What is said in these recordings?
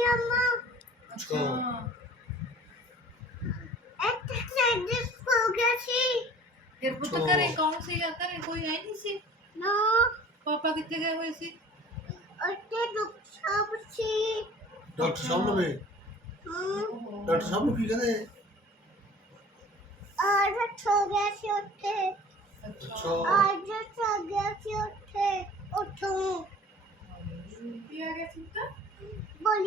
मेरी अम्मा अच्छा एक साइडिस हो गया सी। फिर वो तो करे कौन सी या करे कोई आई नहीं सी। ना। पापा कितने गए हुए सी? अटे डॉक्टर साहब सी। डॉक्टर साहब ने हाँ। डॉक्टर साहब ने की कहते आज हो गया सी उठे। अच्छा। आज हो गया सी उठे। उठो। क्या गया सी तो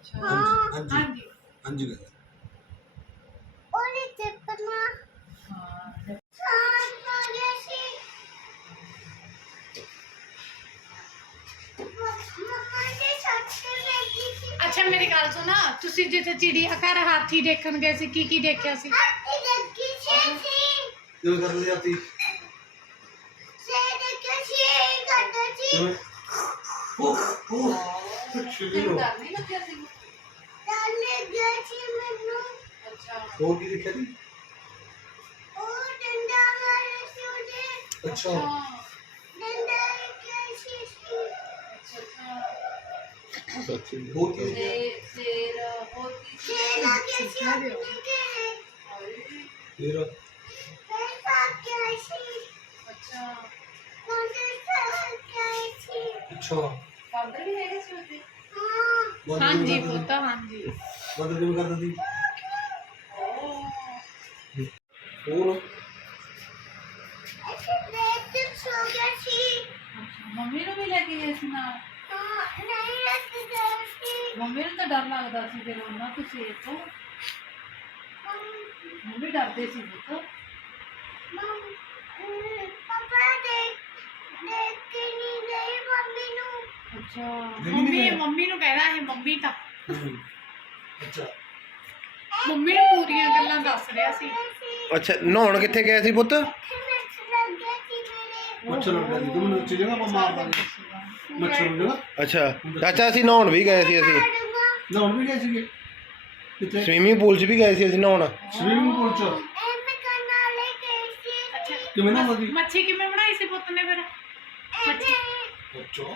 ਕਹਿੰਦਾ ਜੀ ਉੱਥੇ ਬੰਦਰ ਖਲੀ ਹਾਂਜੀ ਪੁੱਤ ਵੀ ਜ਼ਿਆਦਾ ਦੇਰੀ ਆ ਗਈ ਸੀ ਹਾਂ ਹਾਂਜੀ ਅੱਛਾ ਹਾਂਜੀ ਹਾਂਜੀ ਹਾਂਜੀ ਹਾਂਜੀ ਗੱਲ ਉਹਨੇ ਚੱਪਣਾ ਹਾਂ ਸਾਨ ਹੋ ਗਿਆ ਸੀ ਮੰਮਾ ਨੇ ਸੱਚ ਲੱਗੀ ਸੀ ਅੱਛਾ ਮੇਰੀ ਗੱਲ ਸੁਣਾ ਤੁਸੀਂ ਜਿੱਥੇ ਚਿੜੀਆ ਘਰ ਹਾਥੀ ਦੇਖਣ ਗਏ ਸੀ ਕੀ ਕੀ ਦੇਖਿਆ ਸੀ ਹੱਥੀ ਲੱਗੀ ਸੀ ਸੀ ਜੋ ਕਰ ਲਿਆ ਤੀ ਸੇ ਦੇਖਿਆ ਸੀ ਕਰਦਾ ਸੀ ਜਿਵੇਂ ਉਹ ਉਹ ਤੈਨੂੰ ਸ਼ਿਵਿਰੋ ਡਰ ਨਹੀਂ ਲੱਗਿਆ ਸੀ? ਗਿਆ ਸੀ ਮੈਨੂੰ। ਅੱਛਾ। ਹੋਰ ਕੀ ਦੇਖਿਆ ਤੀ ਉਹ ਡੰਡਾ ਮਾਰਿਆ ਸੀ ਉਹਨੇ ਅੱਛਾ। ਹਾਂ ਡੰਡਾ ਲੱਗਿਆ ਸੀ ਸੀ ਅੱਛਾ ਸੱਚੀ। ਹੋਰ ਕੀ ਦੇਖਿਆ? ਤੇ ਫਿਰ ਹੋਰ ਕੀ ਸੀ? ਸੇ ਲੱਗਿਆ ਸੀ ਆਪਣੇ ਘਰੇ। ਫਿਰ? ਫਿਰ ਗਿਆ ਸੀ। ਅੱਛਾ। ਮੰਦਰ ਸਾਹਿਬ ਗਿਆ ਸੀ। ਅੱਛਾ। हाँ जी वो हाँ जी। बदल के कर देती बोलो मम्मी ने भी लेके गए सी ना मम्मी ने तो डर लगता सी फिर ना कुछ ये तो। मम्मी। डरते सी वो तो। पापा देख देख नहीं ਅੱਛਾ। ਦੇਖੀ ਮੰਮੀ ਨਹੀਂ ਮੰਮੀ ਨੂੰ ਕਹਿਣਾ ਹੈ ਮੰਮੀ ਤਾਂ। ਹੂੰ। ਅੱਛਾ। ਮੰਮੀ ਨੂੰ ਪੂਰੀਆਂ ਗੱਲਾਂ ਦੱਸ ਰਿਹਾ ਸੀ। ਅੱਛਾ ਨਹਾਉਣ ਕਿੱਥੇ ਗਏ ਸੀ ਪੁੱਤ? ਮੱਛਰ ਗਿਆ ਸੀ। ਤੂੰ ਮੈਨੂੰ ਚੀਜ਼ਾਂ ਆਪਾਂ ਮਾਰ ਦਾਂਗੇ। ਮੱਛਰ ਲੱਗ ਗਿਆ। ਅੱਛਾ। ਚਾਚਾ ਅਸੀਂ ਨਹਾਉਣ ਵੀ ਗਏ ਸੀ ਅਸੀਂ। ਮਾਰੂੰਗਾ ਨਾ ਹੁਣ ਵੀ ਗਏ ਸੀਗੇ। ਕਿੱਥੇ? ਸਵੀਮਿੰਗ ਪੂਲ 'ਚ ਵੀ ਗਏ ਸੀ ਅਸੀਂ ਨਹਾਉਣ। ਸਵੀਮਿੰਗ ਪੂਲ ਚ? ਅੱਛਾ। ਕਿਵੇਂ ਨਾ ਮੱਛੀ ਕਿਵੇਂ ਬਣਾਈ ਸੀ ਪੁੱਤ ਨੇ ਫਿਰ? ਮੱਛੀ ਅੱਛਾ।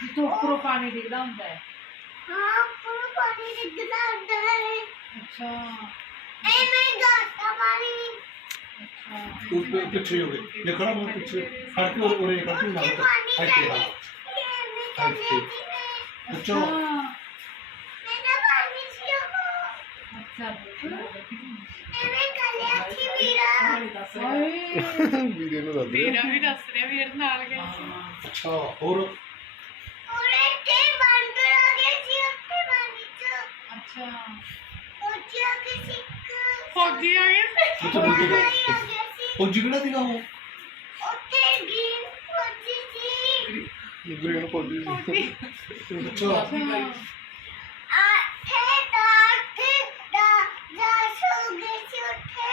ਜਿੱਥੋਂ ਉੱਪਰੋਂ ਪਾਣੀ ਡਿੱਗਦਾ ਹੁੰਦਾ ਹੈ। ਹਾਂ ਉੱਪਰ ਪਾਣੀ ਡਿੱਗਦਾ ਹੁੰਦਾ ਹੈ। ਅੱਛਾ। ਐਵੇਂ ਗਾਤਾ ਪਾਣੀ। ਤੂੰ ਪਿ- ਪਿੱਛੇ ਹੋ ਗਏ। ਇਹ ਖੜਾ ਬਹੁਤ ਪਿੱਛੇ ਫੜ ਕੇ ਉਰੇ ਕਰ ਤੂੰ ਨਾ ਉੱਥੇ ਪਾਣੀ ਹਾਈਟ ਤੇ ਲੱਗੇ ਆ ਐਵੇਂ ਕਰਨੇ ਸੀ ਮੈਂ। ਅੱਛਾ। ਮੇਰਾ ਪਾਣੀ ਸੀ ਉਹ। ਅੱਛਾ ਐਵੇਂ ਕਰਿਆ ਸੀ ਵੀਰਾ। ਵੀਰੇ ਨੂੰ ਦੱਸ ਵੀਰਾ ਵੀ ਦੱਸ ਰਿਹਾ ਵੀਰ ਨਾਲ ਗਏ ਸੀ। ਅੱਛਾ ਹੋਰ ਉਹਨੇ ਤੇ ਬੰਦ ਆ ਗਿਆ ਸੀ ਉੱਥੇ ਪਾਣੀ ਚ ਅੱਛਾ ਉੱਥੇ ਆ ਕੇ ਸਿੱਕ ਫੌਜੀ ਆ ਗਏ। ਸੀ ਗਏ ਆ ਸੀ ਉਹ ਜਿਗੜਾ ਸੀਗਾ ਉਹ? ਉੱਥੇ ਗੀਨ ਪਹੁੰਚੀ ਸੀ। ਗ੍ਰੀਨ ਪੋਲੀ ਅੱਛਾ। ਆਠੇ ਦਸ ਦਾ ਦਸ ਹੋ ਗਏ ਸੀ? ਉੱਥੇ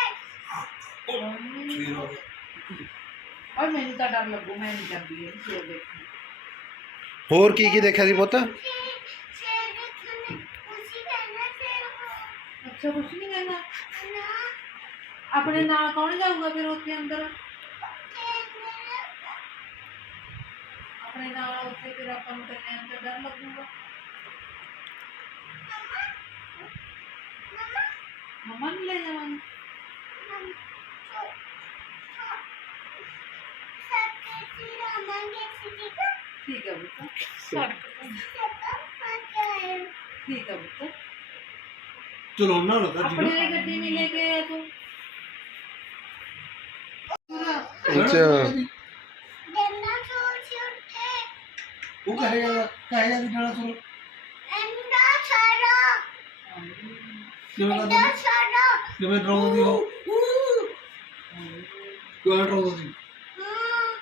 ਉਹ ਸਰੀਰ ਹੋ ਗਿਆ ਔਰ ਮੈਨੂੰ ਤਾਂ ਡਰ ਲੱਗੂ ਮੈਂ ਨਹੀਂ ਜਾਂਦੀ ਇਹ ਸ਼ੇਰ ਦੇਖਣ ਹੋਰ ਕੀ ਕੀ ਦੇਖਿਆ ਸੀ ਪੁੱਤ ਅੱਛਾ ਕੁਛ ਨਹੀਂ ਕਰਨਾ ਆਪਣੇ ਨਾਲ ਕੌਣ ਜਾਊਗਾ ਫਿਰ ਉੱਥੇ ਅੰਦਰ ਆਪਣੇ ਨਾਲ ਉੱਥੇ ਫਿਰ ਆਪਾਂ ਨੂੰ ਕਰਨੇ ਅੰਦਰ ਡਰ ਲੱਗੂਗਾ ਮਮਾ ਨੂੰ ਲੈ ਜਾਵਾਂਗੇ ਠੀਕ ਹੈ ਪੁੱਤ ਠੀਕ ਹੈ ਪੁੱਤ ਚਲੋ ਉਹਨਾਂ ਨੂੰ ਤਾਂ ਆਪਣੇ ਲਈ ਗੱਡੀ ਨਹੀਂ ਲੈ ਕੇ ਆਇਆ ਤੂੰ। ਅੱਛਾ। ਉਹ ਕਹੇ ਜਾ ਕਹੇ ਜਾ ਜਿਹੜਾ ਸੁਣ। ਕਿਵੇਂ ਲੱਗਦਾ? ਕਿਵੇਂ ਡਰਾਉਂਦੀ ਹੋ। ਕਿਵੇਂ ਡਰਾਉਂਦੀ?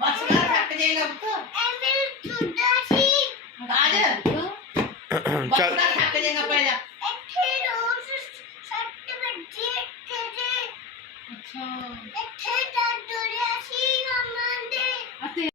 ਬਸ ਕਰ ਥੱਕ ਜਾਏਗਾ ਪੁੱਤ। ਚੱਲ ਥੱਕ ਜਾਏਗਾ ਪੈ ਜਾ